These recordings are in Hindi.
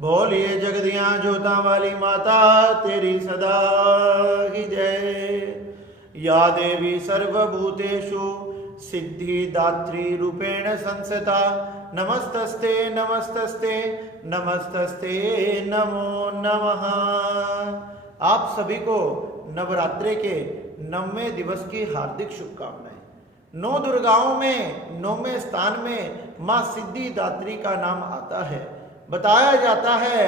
बोलिए जगदियां जोता वाली माता तेरी सदा ही जय। या देवी सर्वभूतेषु सिद्धिदात्री रूपेण संस्थिता नमस्तस्ते नमस्तस्ते नमस्तस्ते नमो नमः। आप सभी को नवरात्रे के 9वें दिवस की हार्दिक शुभकामनाएं। 9 दुर्गाओं में 9वें स्थान में मां सिद्धिदात्री का नाम आता है। बताया जाता है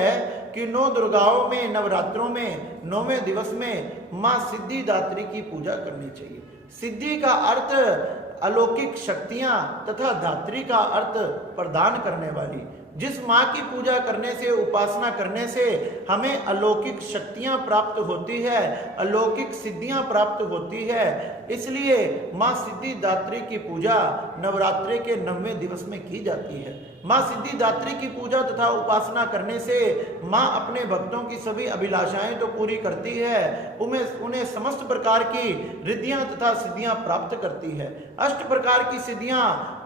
कि 9 दुर्गाओं में नवरात्रों में 9वें दिवस में मां सिद्धिदात्री की पूजा करनी चाहिए। सिद्धि का अर्थ अलौकिक शक्तियां तथा धात्री का अर्थ प्रदान करने वाली। जिस मां की पूजा करने से, उपासना करने से हमें अलौकिक शक्तियां प्राप्त होती है, अलौकिक सिद्धियां प्राप्त होती है, इसलिए मां सिद्धिदात्री की पूजा नवरात्रे के 9वें दिवस में की जाती है। मां सिद्धिदात्री की पूजा तथा उपासना करने से मां अपने भक्तों की सभी अभिलाषाएं तो पूरी करती है, उन्हें समस्त प्रकार की रिद्धियां तथा सिद्धियां प्राप्त करती है। 8 प्रकार की सिद्धियां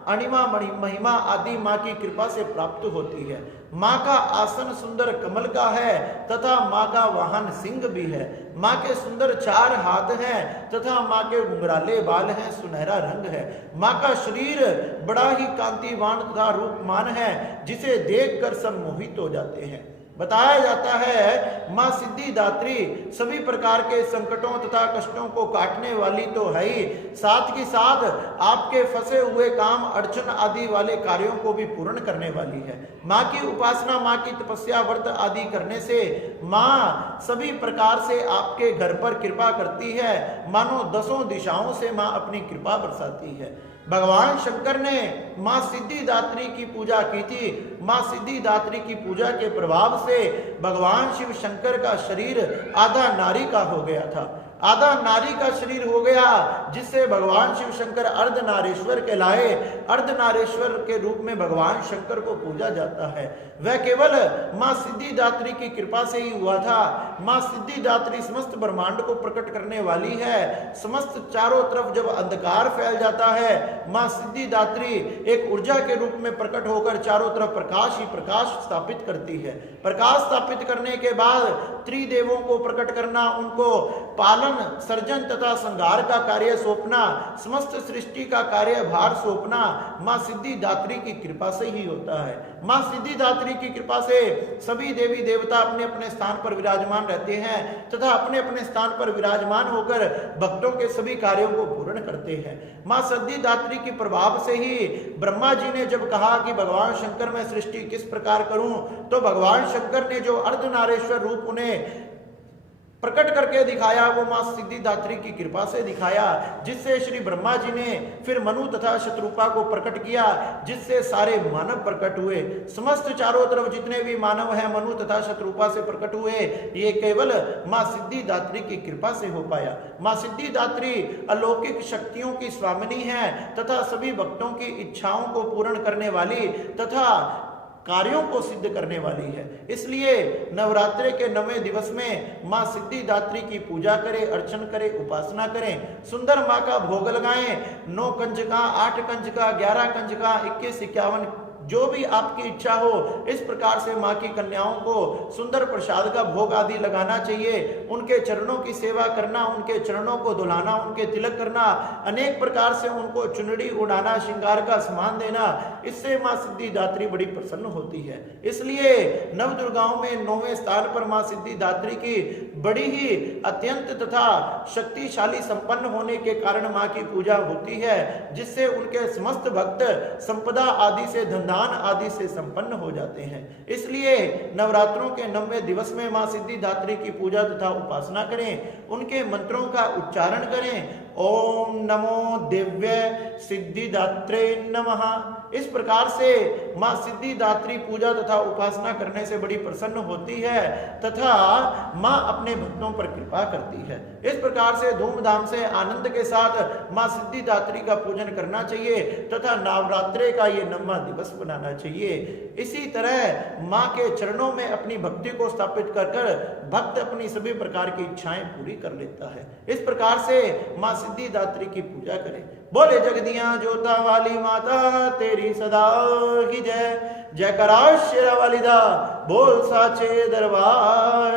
अणिमा महिमा आदि मां की कृपा से प्राप्त होती है। मां का आसन सुंदर कमल का है तथा मां का वाहन सिंह भी है। मां के सुंदर 4 हाथ हैं तथा मां के घुंघराले बाल हैं, सुनहरा रंग है। मां का शरीर बड़ा ही कांतिवान तथा रूपमान है, जिसे देखकर सब मोहित हो जाते हैं। बताया जाता है मां सिद्धिदात्री सभी प्रकार के संकटों तथा कष्टों को काटने वाली तो है ही, साथ ही साथ आपके फंसे हुए काम अड़चन आदि वाले कार्यों को भी पूर्ण करने वाली है। मां की उपासना, मां की तपस्या, व्रत आदि करने से मां सभी प्रकार से आपके घर पर कृपा करती है, मानो 10 दिशाओं से मां अपनी कृपा बरसाती है। भगवान शंकर ने मां सिद्धिदात्री की पूजा की थी। मां सिद्धिदात्री की पूजा के प्रभाव से भगवान शिव शंकर का शरीर आधा नारी का हो गया था, आधा नारी का शरीर हो गया, जिससे भगवान शिव शंकर अर्धनारेश्वर कहलाए। अर्धनारेश्वर के रूप में भगवान शंकर को पूजा जाता है। वह केवल मां सिद्धिदात्री की कृपा से ही हुआ था। मां सिद्धिदात्री समस्त ब्रह्मांड को प्रकट करने वाली है। समस्त चारों तरफ जब अंधकार फैल जाता है, मां सिद्धिदात्री एक ऊर्जा के रूप में प्रकट होकर चारों तरफ प्रकाश ही प्रकाश स्थापित करती है। प्रकाश स्थापित करने के बाद त्रिदेवों को प्रकट करना, उनको पालन, सर्जन तथा संहार का कार्य सौंपना, समस्त सृष्टि का कार्य भार सौंपना मां सिद्धिदात्री की कृपा से ही होता है। मां सिद्धिदात्री की कृपा से सभी देवी देवता अपने अपने स्थान पर विराजमान रहते हैं तथा अपने अपने स्थान पर विराजमान होकर भक्तों के सभी कार्यों को पूर्ण करते हैं। मां सिद्धिदात्री के प्रभाव से ही ब्रह्मा जी ने जब कहा कि भगवान शंकर मैं सृष्टि किस प्रकार करूं, तो भगवान शंकर ने जो अर्धनारेश्वर रूप उन्हें प्रकट करके दिखाया, वो मां सिद्धिदात्री की कृपा से दिखाया, जिससे श्री ब्रह्मा जी ने फिर मनु तथा शत्रुपा को प्रकट किया, जिससे सारे मानव प्रकट हुए। समस्त चारों तरफ जितने भी मानव हैं मनु तथा शत्रुपा से प्रकट हुए, ये केवल मां सिद्धिदात्री की कृपा से हो पाया। मां सिद्धिदात्री अलौकिक शक्तियों की स्वामिनी है तथा सभी भक्तों की इच्छाओं को पूर्ण करने वाली तथा कार्यों को सिद्ध करने वाली है। इसलिए नवरात्रे के 9वें दिवस में मां सिद्धिदात्री की पूजा करें, अर्चन करें, उपासना करें, सुंदर मां का भोग लगाएं। 9 कंजका, 8 कंजका, 11 कंजका, 21, 51 जो भी आपकी इच्छा हो, इस प्रकार से मां की कन्याओं को सुंदर प्रसाद का भोग आदि लगाना चाहिए। उनके चरणों की सेवा करना, उनके चरणों को धुलाना, उनके तिलक करना, अनेक प्रकार से उनको चुनरी उड़ाना, श्रृंगार का सामान देना, इससे मां सिद्धिदात्री बड़ी प्रसन्न होती है। इसलिए नव दुर्गाओं में 9वें स्थान पर मां सिद्धिदात्री की बड़ी ही अत्यंत तथा शक्तिशाली संपन्न होने के कारण मां की पूजा होती है, जिससे उनके समस्त भक्त संपदा आदि से, धनधान आदि से संपन्न हो जाते हैं। इसलिए नवरात्रों के 9वें दिवस में मां सिद्धिदात्री की पूजा तथा उपासना करें, उनके मंत्रों का उच्चारण करें। ओम नमो दिव्य सिद्धिदात्रे नमः। इस प्रकार से मां सिद्धिदात्री पूजा तथा उपासना करने से बड़ी प्रसन्न होती है तथा मां अपने भक्तों पर कृपा करती है। इस प्रकार से धूमधाम से आनंद के साथ मां सिद्धिदात्री का पूजन करना चाहिए तथा नवरात्रे का ये 9वां दिवस बनाना चाहिए। इसी तरह मां के चरणों में अपनी भक्ति को स्थापित कर भक्त अपनी सभी प्रकार की इच्छाएं पूरी कर लेता है। इस प्रकार से मां सिद्धिदात्री की पूजा करें। बोले जगदियां जोता वाली माता तेरी सदा ही जय। जय करा शेरा वाली दा बोल साचे दरबार